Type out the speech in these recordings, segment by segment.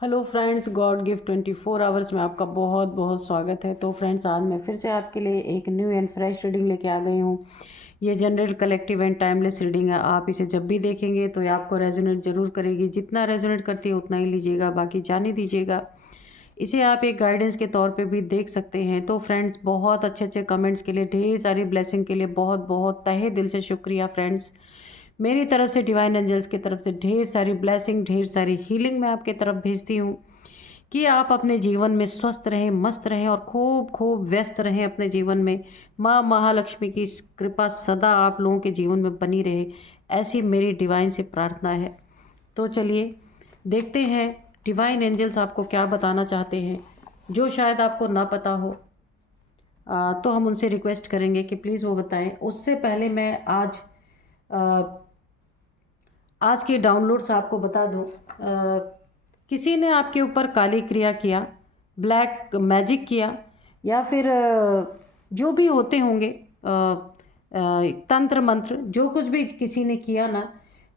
Hello friends, God gift 24 hours में आपका बहुत बहुत स्वागत है। तो फ्रेंड्स, आज मैं फिर से आपके लिए एक न्यू एंड फ्रेश रीडिंग लेके आ गई हूँ। ये general, collective and timeless reading है। आप इसे जब भी देखेंगे तो ये आपको रेजोनेट ज़रूर करेगी। जितना रेजोनेट करती है उतना ही लीजिएगा, बाकी जाने दीजिएगा। इसे आप एक गाइडेंस के तौर पे भी देख सकते हैं। तो फ्रेंड्स, बहुत अच्छे अच्छे कमेंट्स के लिए, ढेर सारी ब्लेसिंग के लिए बहुत बहुत तहे दिल से शुक्रिया फ्रेंड्स। मेरी तरफ से, डिवाइन एंजल्स की तरफ से ढेर सारी ब्लेसिंग, ढेर सारी हीलिंग मैं आपके तरफ भेजती हूँ कि आप अपने जीवन में स्वस्थ रहें, मस्त रहें और खूब खूब व्यस्त रहें अपने जीवन में। माँ महालक्ष्मी की कृपा सदा आप लोगों के जीवन में बनी रहे, ऐसी मेरी डिवाइन से प्रार्थना है। तो चलिए देखते हैं डिवाइन एंजल्स आपको क्या बताना चाहते हैं, जो शायद आपको ना पता हो। तो हम उनसे रिक्वेस्ट करेंगे कि प्लीज़ वो बताएं। उससे पहले मैं आज के डाउनलोड्स आपको बता दूं। किसी ने आपके ऊपर काली क्रिया किया, ब्लैक मैजिक किया, या फिर जो भी होते होंगे, तंत्र मंत्र, जो कुछ भी किसी ने किया ना,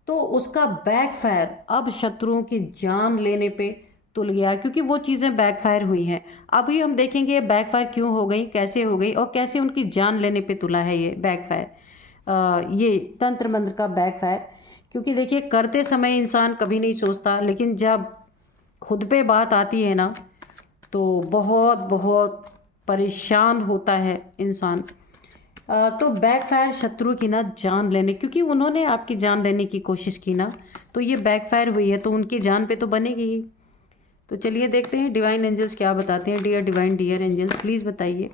तो उसका बैकफायर अब शत्रुओं की जान लेने पे तुल गया, क्योंकि वो चीज़ें बैकफायर हुई हैं। अभी हम देखेंगे ये बैकफायर क्यों हो गई, कैसे हो गई और कैसे उनकी जान लेने पे तुला है ये बैकफायर, ये तंत्र मंत्र का बैकफायर। क्योंकि देखिए, करते समय इंसान कभी नहीं सोचता, लेकिन जब खुद पे बात आती है ना, तो बहुत बहुत परेशान होता है इंसान। तो बैकफायर शत्रु की ना जान लेने, क्योंकि उन्होंने आपकी जान लेने की कोशिश की ना, तो ये बैकफायर हुई है, तो उनकी जान पे तो बनेगी ही। तो चलिए देखते हैं डिवाइन एंजल्स क्या बताते हैं। Dear divine, dear angels, please बताइए।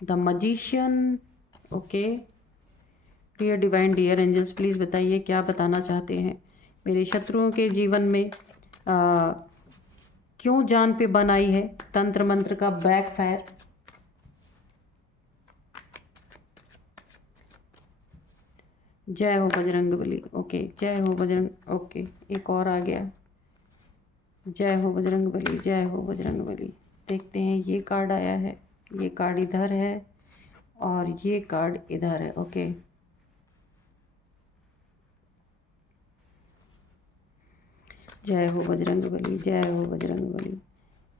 The magician, okay. Dear divine, dear angels, please बताइए क्या बताना चाहते हैं मेरे शत्रुओं के जीवन में। क्यों जान पे बन आई है तंत्र मंत्र का बैकफायर। जय हो बजरंग बली, ओके। जय हो बजरंग, ओके। एक और आ गया। जय हो बजरंग बली, जय हो बजरंग बली। देखते हैं, ये कार्ड आया है, ये कार्ड इधर है और ये कार्ड इधर है, ओके। जय हो बजरंग बली, जय हो बजरंग बली,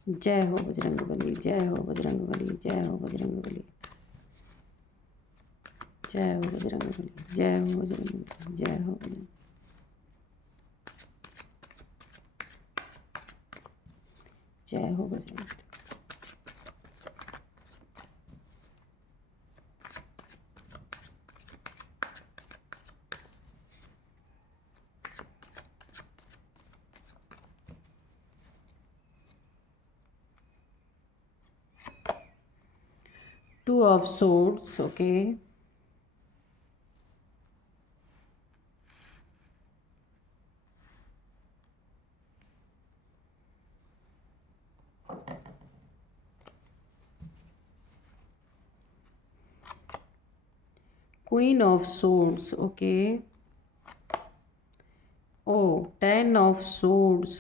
जय हो बजरंग बली, जय हो बजरंग बली, जय हो बजरंग बली, जय हो बजरंग बली, जय हो बजरंग बली, जय हो बजरंग, जय हो Bajrang Bali. 2 of Swords, okay. Queen of Swords, okay. Oh, 10 of Swords।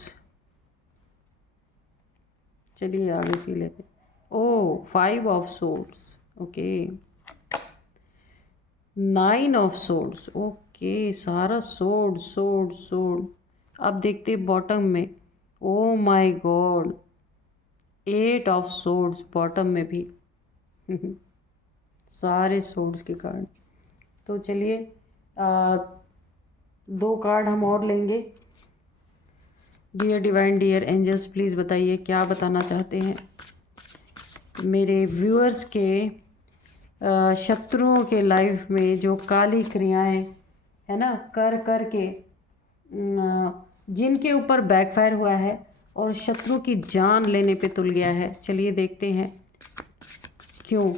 चलिए आगे सी लेते। ओ, 5 of Swords, okay. 9 of Swords, okay. सारा सोड सोड सोड। अब देखते बॉटम में। Oh my God, 8 of Swords bottom में भी। सारे सोड्स के कार्ड। तो चलिए, 2 कार्ड हम और लेंगे। Dear divine, dear angels, please बताइए क्या बताना चाहते हैं मेरे व्यूअर्स के शत्रुओं के लाइफ में जो काली क्रियाएं है ना, कर कर के जिनके ऊपर बैकफायर हुआ है और शत्रु की जान लेने पे तुल गया है। चलिए देखते हैं क्यों।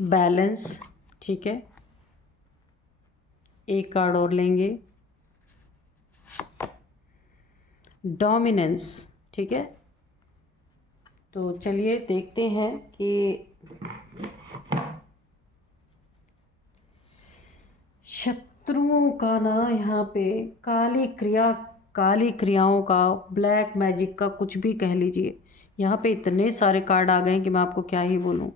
बैलेंस, ठीक है। एक कार्ड और लेंगे। डोमिनेंस, ठीक है। तो चलिए देखते हैं कि शत्रुओं का ना यहाँ पे काली क्रियाओं का, ब्लैक मैजिक का, कुछ भी कह लीजिए। यहाँ पे इतने सारे कार्ड आ गए हैं कि मैं आपको क्या ही बोलूँ।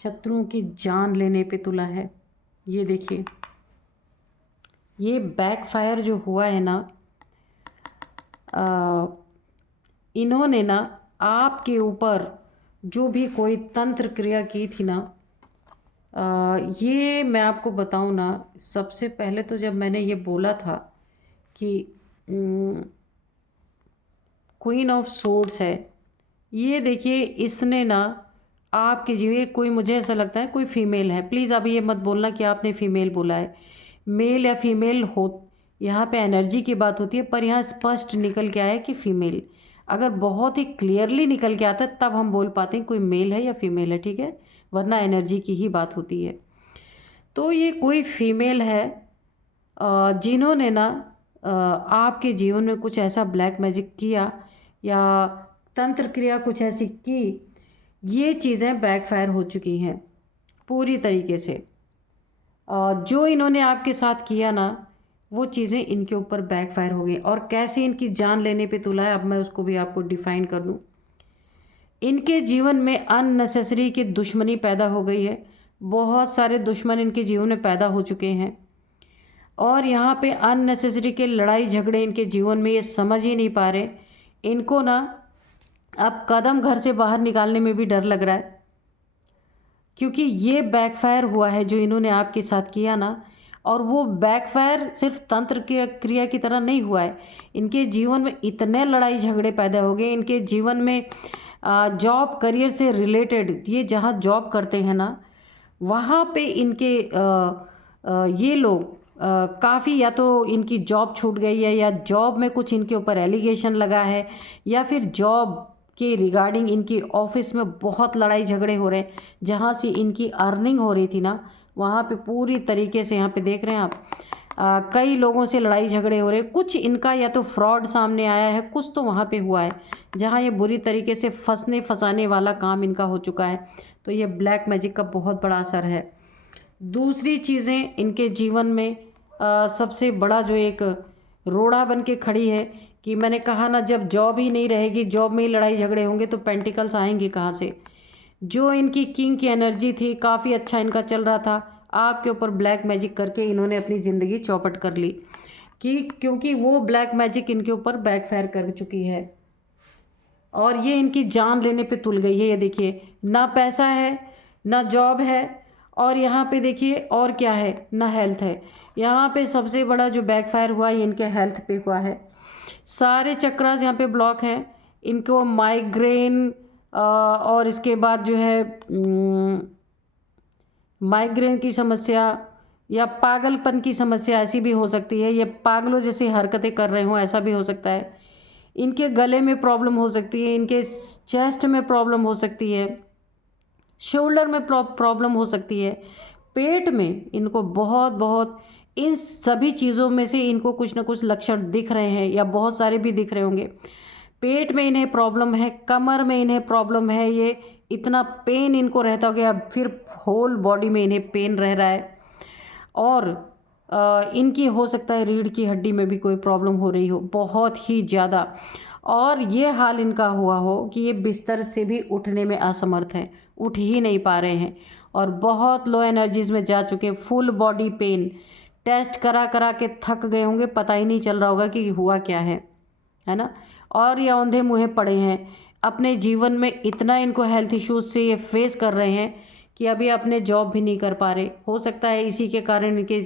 शत्रुओं की जान लेने पे तुला है। ये देखिए, ये बैकफायर जो हुआ है ना, इन्होंने ना आपके ऊपर जो भी कोई तंत्र क्रिया की थी ना, ये मैं आपको बताऊं ना, सबसे पहले तो जब मैंने ये बोला था कि क्वीन ऑफ सोर्ड्स है, ये देखिए इसने ना आपके जीवे कोई, मुझे ऐसा लगता है कोई फीमेल है। प्लीज़ अभी ये मत बोलना कि आपने फीमेल बोला है, मेल या फीमेल हो, यहाँ पे एनर्जी की बात होती है, पर यहाँ स्पष्ट निकल के आया कि फीमेल। अगर बहुत ही क्लियरली निकल के आता है तब हम बोल पाते हैं कोई मेल है या फीमेल है, ठीक है, वरना एनर्जी की ही बात होती है। तो ये कोई फीमेल है जिन्होंने ना आपके जीवन में कुछ ऐसा ब्लैक मैजिक किया या तंत्र क्रिया कुछ ऐसी की, ये चीज़ें बैकफायर हो चुकी हैं पूरी तरीके से। जो इन्होंने आपके साथ किया ना, वो चीज़ें इनके ऊपर बैकफायर हो गई। और कैसे इनकी जान लेने पे तुला है, अब मैं उसको भी आपको डिफ़ाइन कर दूँ। इनके जीवन में अननेसेसरी की दुश्मनी पैदा हो गई है, बहुत सारे दुश्मन इनके जीवन में पैदा हो चुके हैं, और यहाँ पे अननेसेसरी के लड़ाई झगड़े इनके जीवन में, ये समझ ही नहीं पा रहे। इनको ना अब कदम घर से बाहर निकालने में भी डर लग रहा है, क्योंकि ये बैकफायर हुआ है जो इन्होंने आपके साथ किया ना। और वो बैकफायर सिर्फ तंत्र क्रिया की तरह नहीं हुआ है, इनके जीवन में इतने लड़ाई झगड़े पैदा हो गए। इनके जीवन में जॉब करियर से रिलेटेड, ये जहाँ जॉब करते हैं ना, वहाँ पे इनके ये लोग काफ़ी, या तो इनकी जॉब छूट गई है, या जॉब में कुछ इनके ऊपर एलिगेशन लगा है, या फिर जॉब के रिगार्डिंग इनकी ऑफिस में बहुत लड़ाई झगड़े हो रहे हैं। जहाँ से इनकी अर्निंग हो रही थी ना, वहाँ पे पूरी तरीके से, यहाँ पे देख रहे हैं आप, कई लोगों से लड़ाई झगड़े हो रहे हैं। कुछ इनका या तो फ्रॉड सामने आया है, कुछ तो वहाँ पे हुआ है जहाँ ये बुरी तरीके से फंसाने वाला काम इनका हो चुका है। तो ये ब्लैक मैजिक का बहुत बड़ा असर है। दूसरी चीज़ें इनके जीवन में सबसे बड़ा जो एक रोड़ा बन के खड़ी है, कि मैंने कहा ना, जब जॉब ही नहीं रहेगी, जॉब में ही लड़ाई झगड़े होंगे, तो पेंटिकल्स आएंगे कहाँ से। जो इनकी किंग की एनर्जी थी, काफ़ी अच्छा इनका चल रहा था, आपके ऊपर ब्लैक मैजिक करके इन्होंने अपनी ज़िंदगी चौपट कर ली, क्योंकि वो ब्लैक मैजिक इनके ऊपर बैकफायर कर चुकी है और ये इनकी जान लेने पे तुल गई है। ये देखिए, ना पैसा है, ना जॉब है, और यहाँ पे देखिए और क्या है, ना हेल्थ है। यहाँ पे सबसे बड़ा जो बैकफायर हुआ ये इनके हेल्थ पे हुआ है। सारे चक्रास यहाँ पे ब्लॉक हैं, इनको माइग्रेन, और इसके बाद जो है माइग्रेन की समस्या या पागलपन की समस्या, ऐसी भी हो सकती है। ये पागलों जैसी हरकतें कर रहे हों, ऐसा भी हो सकता है। इनके गले में प्रॉब्लम हो सकती है, इनके चेस्ट में प्रॉब्लम हो सकती है, शोल्डर में प्रॉब्लम हो सकती है, पेट में इनको बहुत बहुत, इन सभी चीज़ों में से इनको कुछ ना कुछ लक्षण दिख रहे हैं, या बहुत सारे भी दिख रहे होंगे। पेट में इन्हें प्रॉब्लम है, कमर में इन्हें प्रॉब्लम है, ये इतना पेन इनको रहता हो गया, फिर होल बॉडी में इन्हें पेन रह रहा है। और इनकी हो सकता है रीढ़ की हड्डी में भी कोई प्रॉब्लम हो रही हो, बहुत ही ज़्यादा। और ये हाल इनका हुआ हो कि ये बिस्तर से भी उठने में असमर्थ हैं, उठ ही नहीं पा रहे हैं, और बहुत लो एनर्जीज़ में जा चुके हैं, फुल बॉडी पेन। टेस्ट करा करा के थक गए होंगे, पता ही नहीं चल रहा होगा कि हुआ क्या है ना। और ये औंधे मुँहे पड़े हैं अपने जीवन में, इतना इनको हेल्थ इश्यूज से ये फेस कर रहे हैं कि अभी अपने जॉब भी नहीं कर पा रहे। हो सकता है इसी के कारण इनके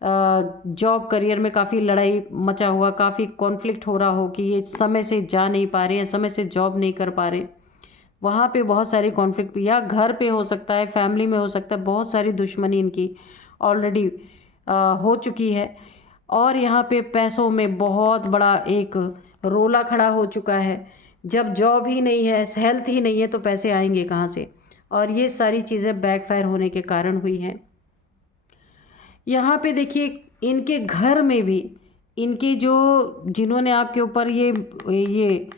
जॉब करियर में काफ़ी लड़ाई मचा हुआ, काफ़ी कॉन्फ्लिक्ट हो रहा हो कि ये समय से जा नहीं पा रहे हैं, समय से जॉब नहीं कर पा रहे। वहाँ पे बहुत सारी कॉन्फ्लिक्ट, या घर पे हो सकता है, फैमिली में हो सकता है, बहुत सारी दुश्मनी इनकी ऑलरेडी हो चुकी है। और यहाँ पे पैसों में बहुत बड़ा एक रोला खड़ा हो चुका है। जब जॉब ही नहीं है, हेल्थ ही नहीं है, तो पैसे आएंगे कहाँ से। और ये सारी चीज़ें बैकफायर होने के कारण हुई हैं। यहाँ पे देखिए, इनके घर में भी इनकी जो, जिन्होंने आपके ऊपर ये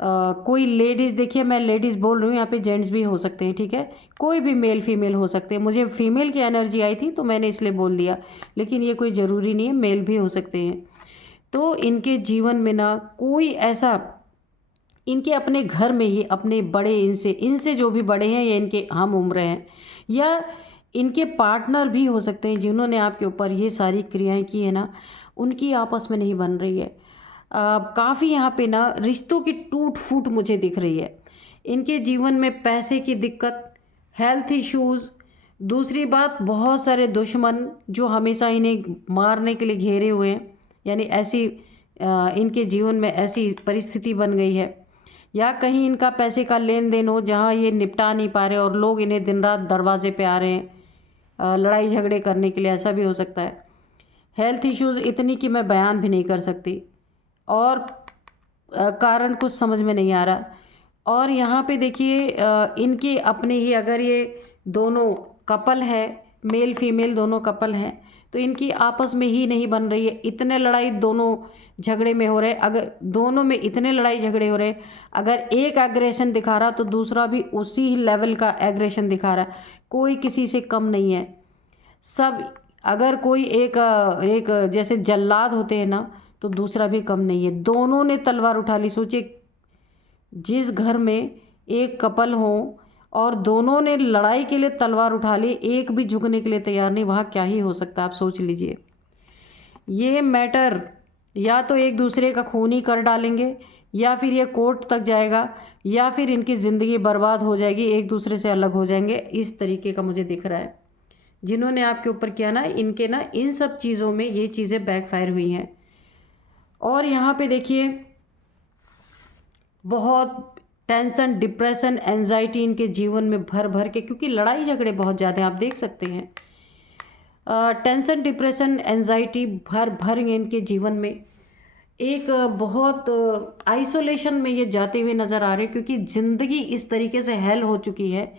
कोई लेडीज़, देखिए मैं लेडीज़ बोल रही हूँ, यहाँ पे जेंट्स भी हो सकते हैं, ठीक है, कोई भी मेल फीमेल हो सकते हैं। मुझे फीमेल की एनर्जी आई थी तो मैंने इसलिए बोल दिया, लेकिन ये कोई ज़रूरी नहीं है, मेल भी हो सकते हैं। तो इनके जीवन में ना कोई ऐसा इनके अपने घर में ही अपने बड़े इनसे जो भी बड़े हैं या इनके हम उम्र हैं या इनके पार्टनर भी हो सकते हैं जिन्होंने आपके ऊपर ये सारी क्रियाएं की है ना, उनकी आपस में नहीं बन रही है। काफ़ी यहाँ पे ना रिश्तों की टूट फूट मुझे दिख रही है। इनके जीवन में पैसे की दिक्कत, हेल्थ इश्यूज़, दूसरी बात बहुत सारे दुश्मन जो हमेशा इन्हें मारने के लिए घेरे हुए हैं, यानी ऐसी इनके जीवन में ऐसी परिस्थिति बन गई है। या कहीं इनका पैसे का लेन देन हो जहाँ ये निपटा नहीं पा रहे और लोग इन्हें दिन रात दरवाजे पे आ रहे हैं लड़ाई झगड़े करने के लिए, ऐसा भी हो सकता है। हेल्थ इश्यूज़ इतनी कि मैं बयान भी नहीं कर सकती और कारण कुछ समझ में नहीं आ रहा। और यहाँ पे देखिए इनके अपने ही अगर ये दोनों कपल है, मेल फीमेल दोनों कपल हैं, तो इनकी आपस में ही नहीं बन रही है। इतने लड़ाई दोनों झगड़े में हो रहे, अगर दोनों में इतने लड़ाई झगड़े हो रहे, अगर एक एग्रेशन दिखा रहा तो दूसरा भी उसी लेवल का एग्रेशन दिखा रहा है। कोई किसी से कम नहीं है। सब अगर कोई एक जैसे जल्लाद होते हैं ना, तो दूसरा भी कम नहीं है। दोनों ने तलवार उठा ली। सोचिए जिस घर में एक कपल हो और दोनों ने लड़ाई के लिए तलवार उठा ली, एक भी झुकने के लिए तैयार नहीं, वहाँ क्या ही हो सकता है आप सोच लीजिए। ये मैटर या तो एक दूसरे का खून ही कर डालेंगे या फिर ये कोर्ट तक जाएगा या फिर इनकी ज़िंदगी बर्बाद हो जाएगी, एक दूसरे से अलग हो जाएंगे। इस तरीके का मुझे दिख रहा है। जिन्होंने आपके ऊपर किया ना, इनके ना इन सब चीज़ों में ये चीज़ें बैकफायर हुई हैं। और यहाँ पे देखिए बहुत टेंशन, डिप्रेशन, एंजाइटी इनके जीवन में भर भर के, क्योंकि लड़ाई झगड़े बहुत ज़्यादा हैं, आप देख सकते हैं। टेंशन, डिप्रेशन, एंजाइटी भर भर इनके जीवन में। एक बहुत आइसोलेशन में ये जाते हुए नज़र आ रहे हैं, क्योंकि ज़िंदगी इस तरीके से हेल हो चुकी है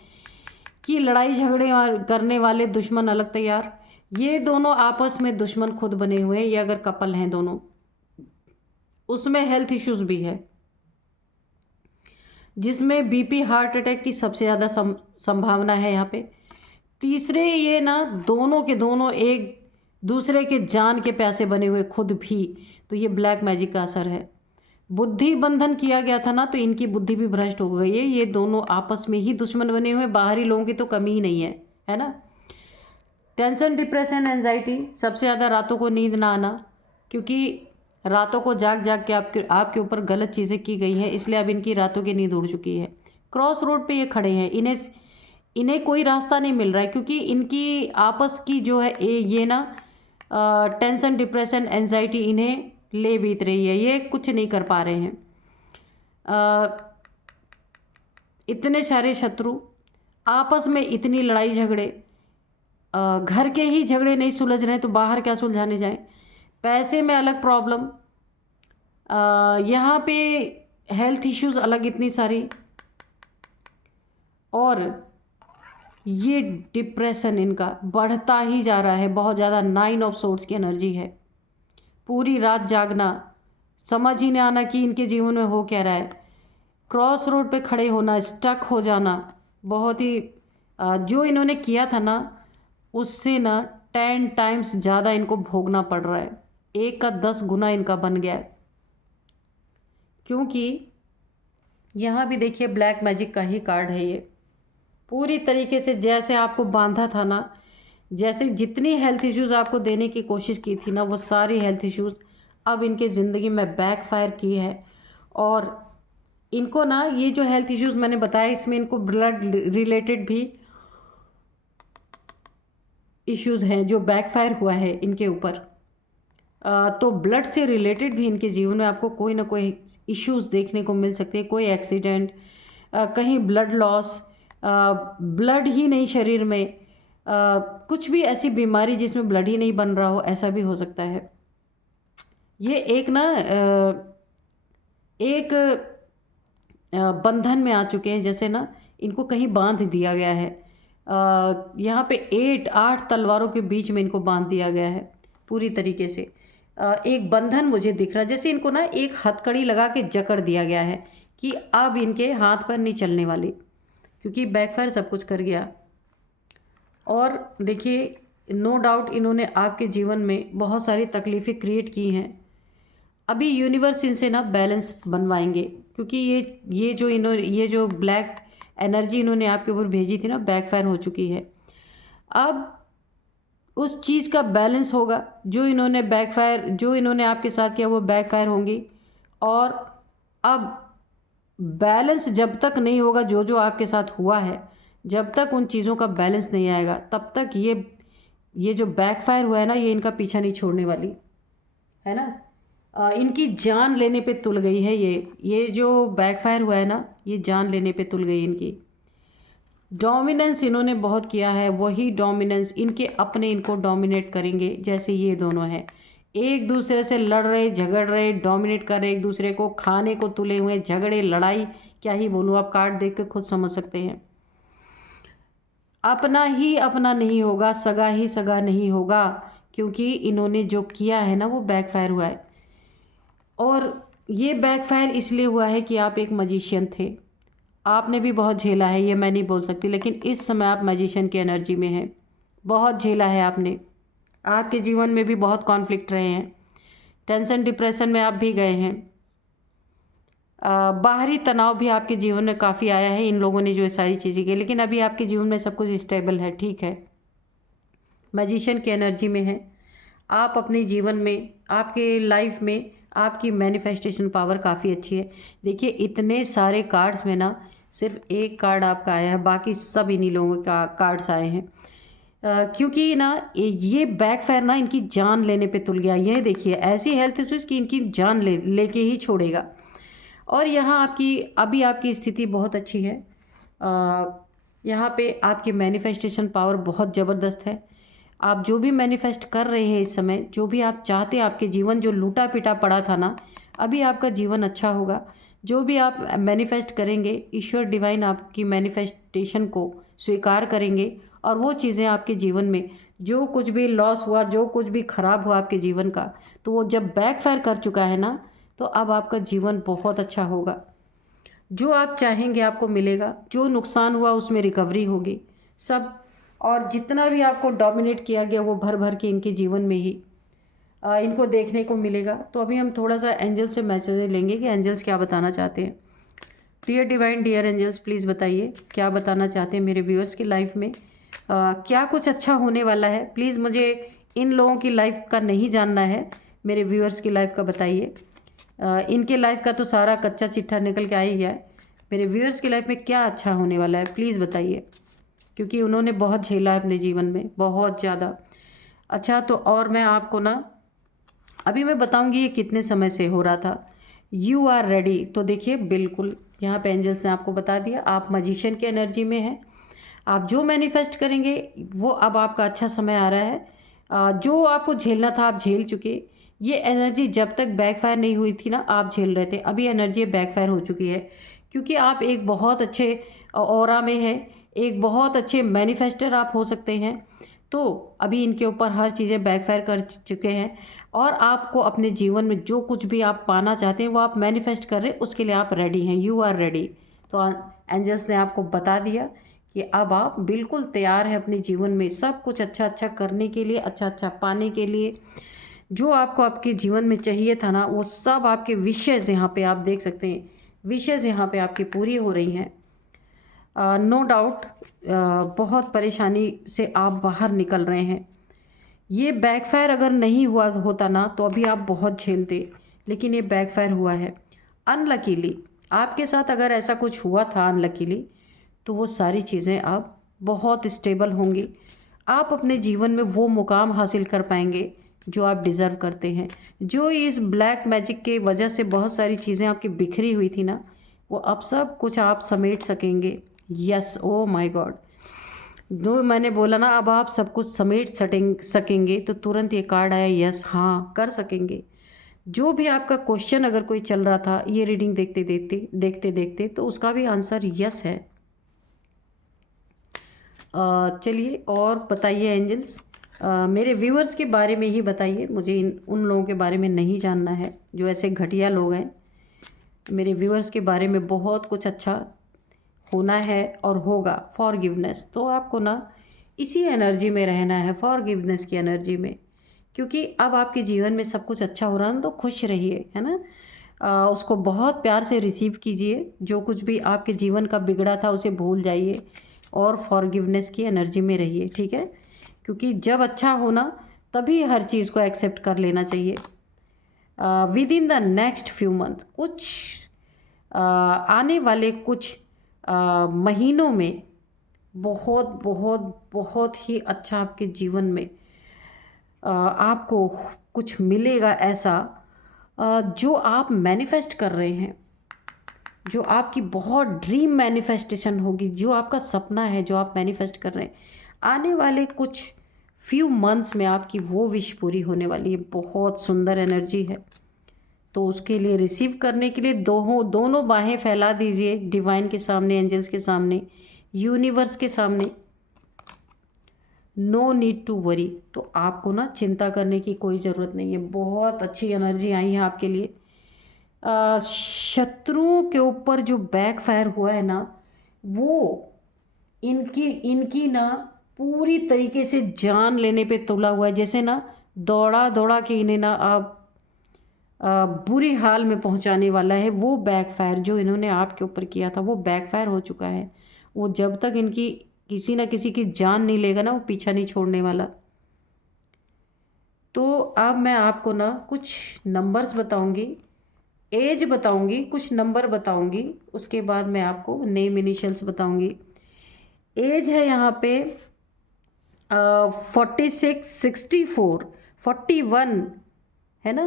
कि लड़ाई झगड़े करने वाले दुश्मन अलग तैयार, ये दोनों आपस में दुश्मन खुद बने हुए हैं। ये अगर कपल हैं दोनों, उसमें हेल्थ इश्यूज़ भी है, जिसमें बीपी, हार्ट अटैक की सबसे ज़्यादा संभावना है यहाँ पे। तीसरे ये ना दोनों के दोनों एक दूसरे के जान के प्यासे बने हुए खुद भी, तो ये ब्लैक मैजिक का असर है। बुद्धि बंधन किया गया था ना, तो इनकी बुद्धि भी भ्रष्ट हो गई है। ये दोनों आपस में ही दुश्मन बने हुए, बाहरी लोगों की तो कमी ही नहीं है ना। टेंशन, डिप्रेशन, एंजाइटी, सबसे ज़्यादा रातों को नींद ना आना, क्योंकि रातों को जाग जाग के आपके ऊपर गलत चीज़ें की गई हैं, इसलिए अब इनकी रातों की नींद उड़ चुकी है। क्रॉस रोड पे ये खड़े हैं, इन्हें कोई रास्ता नहीं मिल रहा है, क्योंकि इनकी आपस की जो है ये ना टेंशन, डिप्रेशन, एंजाइटी इन्हें ले बीत रही है। ये कुछ नहीं कर पा रहे हैं। इतने सारे शत्रु, आपस में इतनी लड़ाई झगड़े, घर के ही झगड़े नहीं सुलझ रहे तो बाहर क्या सुलझाने जाएं। पैसे में अलग प्रॉब्लम, यहाँ पे हेल्थ इश्यूज़ अलग इतनी सारी, और ये डिप्रेशन इनका बढ़ता ही जा रहा है बहुत ज़्यादा। 9 ऑफ सोर्ड्स की एनर्जी है। पूरी रात जागना, समझ ही नहीं आना कि इनके जीवन में हो क्या रहा है। क्रॉस रोड पे खड़े होना, स्टक हो जाना, बहुत ही जो इन्होंने किया था ना, उससे ना 10 टाइम्स ज़्यादा इनको भोगना पड़ रहा है। 1 का 10 गुना इनका बन गया है। क्योंकि यहाँ भी देखिए ब्लैक मैजिक का ही कार्ड है ये। पूरी तरीके से जैसे आपको बांधा था ना, जैसे जितनी हेल्थ इश्यूज़ आपको देने की कोशिश की थी ना, वो सारी हेल्थ इश्यूज़ अब इनके ज़िंदगी में बैकफायर की है। और इनको ना ये जो हेल्थ इश्यूज़ मैंने बताया, इसमें इनको ब्लड रिलेटेड भी इश्यूज़ हैं जो बैकफायर हुआ है इनके ऊपर। तो ब्लड से रिलेटेड भी इनके जीवन में आपको कोई ना कोई इश्यूज़ देखने को मिल सकते हैं। कोई एक्सीडेंट, कहीं ब्लड लॉस, ब्लड ही नहीं शरीर में, कुछ भी ऐसी बीमारी जिसमें ब्लड ही नहीं बन रहा हो, ऐसा भी हो सकता है। ये एक ना एक बंधन में आ चुके हैं, जैसे ना इनको कहीं बांध दिया गया है। यहाँ पे 8 तलवारों के बीच में इनको बांध दिया गया है पूरी तरीके से। एक बंधन मुझे दिख रहा है, जैसे इनको ना एक हथकड़ी लगा के जकड़ दिया गया है कि अब इनके हाथ पर नहीं चलने वाली, क्योंकि बैकफायर सब कुछ कर गया। और देखिए नो डाउट इन्होंने आपके जीवन में बहुत सारी तकलीफ़ें क्रिएट की हैं। अभी यूनिवर्स इनसे ना बैलेंस बनवाएंगे, क्योंकि ये जो ब्लैक एनर्जी इन्होंने आपके ऊपर भेजी थी ना, बैकफायर हो चुकी है। अब उस चीज़ का बैलेंस होगा, जो इन्होंने आपके साथ किया वो बैकफायर होंगी। और अब बैलेंस जब तक नहीं होगा, जो जो आपके साथ हुआ है, जब तक उन चीज़ों का बैलेंस नहीं आएगा तब तक ये जो बैकफायर हुआ है ना, ये इनका पीछा नहीं छोड़ने वाली है ना। इनकी जान लेने पे तुल गई है ये जो बैकफायर हुआ है ना, ये जान लेने पे तुल गई इनकी। डोमिनेंस इन्होंने बहुत किया है, वही डोमिनेंस इनको डोमिनेट करेंगे। जैसे ये दोनों हैं, एक दूसरे से लड़ रहे, झगड़ रहे, डोमिनेट कर रहे, एक दूसरे को खाने को तुले हुए, झगड़े, लड़ाई, क्या ही बोलूँ, आप कार्ड देख कर खुद समझ सकते हैं। अपना ही अपना नहीं होगा, सगा ही सगा नहीं होगा, क्योंकि इन्होंने जो किया है ना वो बैकफायर हुआ है। और ये बैकफायर इसलिए हुआ है कि आप एक मजिशियन थे, आपने भी बहुत झेला है, ये मैं नहीं बोल सकती, लेकिन इस समय आप मैजिशियन की एनर्जी में हैं। बहुत झेला है आपने, आपके जीवन में भी बहुत कॉन्फ्लिक्ट रहे हैं, टेंशन डिप्रेशन में आप भी गए हैं, बाहरी तनाव भी आपके जीवन में काफ़ी आया है इन लोगों ने जो ये सारी चीज़ें की, लेकिन अभी आपके जीवन में सब कुछ स्टेबल है, ठीक है। मैजिशियन की एनर्जी में है आप। अपने जीवन में, आपके लाइफ में आपकी मैनिफेस्टेशन पावर काफ़ी अच्छी है। देखिए इतने सारे कार्ड्स में ना सिर्फ एक कार्ड आपका आया है, बाकी सब इन्हीं लोगों का कार्ड्स आए हैं। क्योंकि ना ये बैकफायर ना इनकी जान लेने पे तुल गया। ये देखिए ऐसी हेल्थ इश्यूज की इनकी जान लेके ही छोड़ेगा। और यहाँ आपकी स्थिति बहुत अच्छी है। यहाँ पे आपकी मैनिफेस्टेशन पावर बहुत ज़बरदस्त है। आप जो भी मैनिफेस्ट कर रहे हैं इस समय, जो भी आप चाहते हैं, आपके जीवन जो लूटा पिटा पड़ा था ना, अभी आपका जीवन अच्छा होगा। जो भी आप मैनिफेस्ट करेंगे, ईश्वर डिवाइन आपकी मैनिफेस्टेशन को स्वीकार करेंगे। और वो चीज़ें आपके जीवन में जो कुछ भी लॉस हुआ, जो कुछ भी खराब हुआ आपके जीवन का, तो वो जब बैकफायर कर चुका है ना, तो अब आपका जीवन बहुत अच्छा होगा। जो आप चाहेंगे आपको मिलेगा, जो नुकसान हुआ उसमें रिकवरी होगी सब। और जितना भी आपको डोमिनेट किया गया वो भर भर के इनके जीवन में ही इनको देखने को मिलेगा। तो अभी हम थोड़ा सा एंजल से मैसेज लेंगे कि एंजल्स क्या बताना चाहते हैं। Dear divine, dear angels, please बताइए क्या बताना चाहते हैं मेरे व्यूअर्स की लाइफ में। क्या कुछ अच्छा होने वाला है? प्लीज़ मुझे इन लोगों की लाइफ का नहीं जानना है, मेरे व्यूअर्स की लाइफ का बताइए। इनके लाइफ का तो सारा कच्चा चिट्ठा निकल के आ ही गया है। मेरे व्यूअर्स की लाइफ में क्या अच्छा होने वाला है, प्लीज़ बताइए, क्योंकि उन्होंने बहुत झेला है अपने जीवन में, बहुत ज़्यादा। अच्छा, तो और मैं आपको ना अभी मैं बताऊंगी ये कितने समय से हो रहा था। You are ready. तो देखिए बिल्कुल यहाँ पे एंजल्स ने आपको बता दिया, आप मजिशियन की एनर्जी में हैं। आप जो मैनिफेस्ट करेंगे वो अब आपका अच्छा समय आ रहा है। जो आपको झेलना था आप झेल चुके। ये एनर्जी जब तक बैकफायर नहीं हुई थी ना, आप झेल रहे थे, अभी एनर्जी बैकफायर हो चुकी है। क्योंकि आप एक बहुत अच्छे ऑरा में हैं, एक बहुत अच्छे मैनिफेस्टर आप हो सकते हैं। तो अभी इनके ऊपर हर चीज़ें बैकफायर कर चुके हैं। और आपको अपने जीवन में जो कुछ भी आप पाना चाहते हैं वो आप मैनिफेस्ट कर रहे हैं, उसके लिए आप रेडी हैं, यू आर रेडी। तो एंजल्स ने आपको बता दिया कि अब आप बिल्कुल तैयार हैं अपने जीवन में सब कुछ अच्छा अच्छा करने के लिए, अच्छा अच्छा पाने के लिए। जो आपको आपके जीवन में चाहिए था ना, वो सब आपके विशेज़ यहाँ पे आप देख सकते हैं, विशेज़ यहाँ पे आपकी पूरी हो रही हैं। नो डाउट बहुत परेशानी से आप बाहर निकल रहे हैं। ये बैकफायर अगर नहीं हुआ होता ना, तो अभी आप बहुत झेलते, लेकिन ये बैकफायर हुआ है अनलकीली। आपके साथ अगर ऐसा कुछ हुआ था अनलकीली, तो वो सारी चीज़ें अब बहुत स्टेबल होंगी। आप अपने जीवन में वो मुकाम हासिल कर पाएंगे जो आप डिज़र्व करते हैं। जो इस ब्लैक मैजिक के वजह से बहुत सारी चीज़ें आपकी बिखरी हुई थी ना, वो अब सब कुछ आप समेट सकेंगे। यस, ओ माय गॉड, जो मैंने बोला ना, अब आप सब कुछ समेट सकेंगे। तो तुरंत ये कार्ड आया, यस, हाँ कर सकेंगे। जो भी आपका क्वेश्चन अगर कोई चल रहा था ये रीडिंग देखते देखते, तो उसका भी आंसर यस है। चलिए और बताइए एंजल्स, मेरे व्यूअर्स के बारे में ही बताइए, मुझे उन लोगों के बारे में नहीं जानना है जो ऐसे घटिया लोग हैं। मेरे व्यूअर्स के बारे में बहुत कुछ अच्छा होना है और होगा। फॉरगिवनेस, तो आपको ना इसी एनर्जी में रहना है, फॉरगिवनेस की एनर्जी में, क्योंकि अब आपके जीवन में सब कुछ अच्छा हो रहा है ना, तो खुश रहिए, है ना। उसको बहुत प्यार से रिसीव कीजिए। जो कुछ भी आपके जीवन का बिगड़ा था उसे भूल जाइए और फॉरगिवनेस की एनर्जी में रहिए, ठीक है। क्योंकि जब अच्छा होना तभी हर चीज़ को एक्सेप्ट कर लेना चाहिए। With in the next few month, कुछ आने वाले कुछ महीनों में बहुत बहुत बहुत ही अच्छा आपके जीवन में आपको कुछ मिलेगा ऐसा जो आप मैनिफेस्ट कर रहे हैं, जो आपकी बहुत ड्रीम मैनिफेस्टेशन होगी, जो आपका सपना है, जो आप मैनिफेस्ट कर रहे हैं, आने वाले कुछ फ्यू मंथ्स में आपकी वो विश पूरी होने वाली है। बहुत सुंदर एनर्जी है। तो उसके लिए रिसीव करने के लिए दोनों बाहें फैला दीजिए डिवाइन के सामने, एंजल्स के सामने, यूनिवर्स के सामने। No need to worry. तो आपको ना चिंता करने की कोई ज़रूरत नहीं है। बहुत अच्छी एनर्जी आई है आपके लिए। शत्रुओं के ऊपर जो बैकफायर हुआ है ना, वो इनकी ना पूरी तरीके से जान लेने पे तुला हुआ है। जैसे ना दौड़ा दौड़ा के इन्हें ना आप बुरी हाल में पहुंचाने वाला है। वो बैकफायर जो इन्होंने आपके ऊपर किया था वो बैकफायर हो चुका है। वो जब तक इनकी किसी ना किसी की जान नहीं लेगा ना, वो पीछा नहीं छोड़ने वाला। तो अब मैं आपको ना कुछ नंबर्स बताऊंगी, एज बताऊंगी, कुछ नंबर बताऊंगी, उसके बाद मैं आपको नेम इनिशियल्स बताऊंगी। एज है यहाँ पे 46, 64, 41 है ना,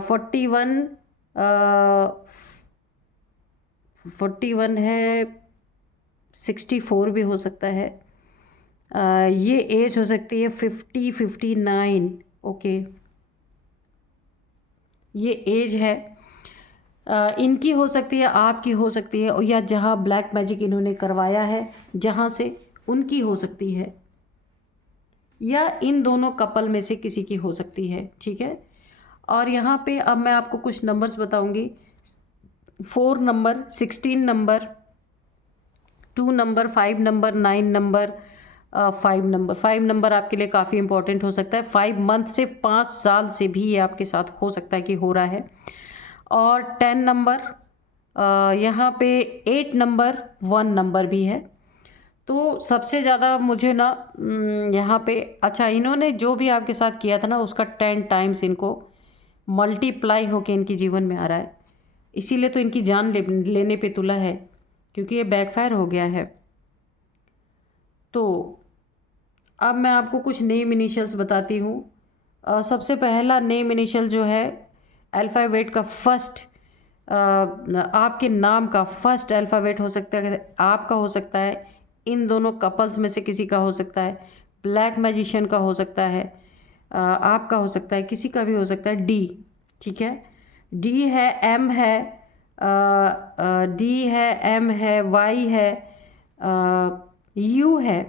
41, 41 है, 64 भी हो सकता है। ये एज हो सकती है 50, 59। ओके, ये एज है। इनकी हो सकती है, आपकी हो सकती है, या जहाँ ब्लैक मैजिक इन्होंने करवाया है जहाँ से, उनकी हो सकती है, या इन दोनों कपल में से किसी की हो सकती है, ठीक है। और यहाँ पे अब मैं आपको कुछ नंबर्स बताऊंगी। 4 number, 16 number, 2 number, 5 number, 9 number, 5 number. 5 number आपके लिए काफ़ी इंपॉर्टेंट हो सकता है। 5 मंथ से 5 साल से भी ये आपके साथ हो सकता है कि हो रहा है। और 10 नंबर, यहाँ पे 8 नंबर, 1 नंबर भी है। तो सबसे ज़्यादा मुझे ना यहाँ पे, अच्छा, इन्होंने जो भी आपके साथ किया था ना उसका 10 टाइम्स इनको मल्टीप्लाई होके इनके जीवन में आ रहा है। इसीलिए तो इनकी जान लेने पे तुला है, क्योंकि ये बैकफायर हो गया है। तो अब मैं आपको कुछ नेम इनिशियल्स बताती हूँ। सबसे पहला नेम इनिशियल जो है, अल्फ़ाबेट का फर्स्ट, आपके नाम का फर्स्ट अल्फ़ाबेट हो सकता है, आपका हो सकता है, इन दोनों कपल्स में से किसी का हो सकता है, ब्लैक मैजिशियन का हो सकता है, आपका हो सकता है, किसी का भी हो सकता है। डी, ठीक है, डी है, एम है, डी है, एम है, वाई है, यू है,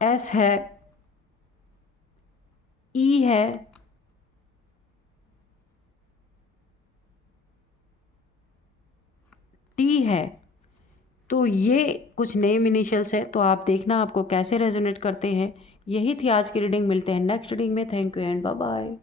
एस है, ई है, टी है। तो ये कुछ नेम इनिशियल्स है। तो आप देखना आपको कैसे रेजोनेट करते हैं। यही थी आज की रीडिंग। मिलते हैं नेक्स्ट रीडिंग में। Thank you and bye bye.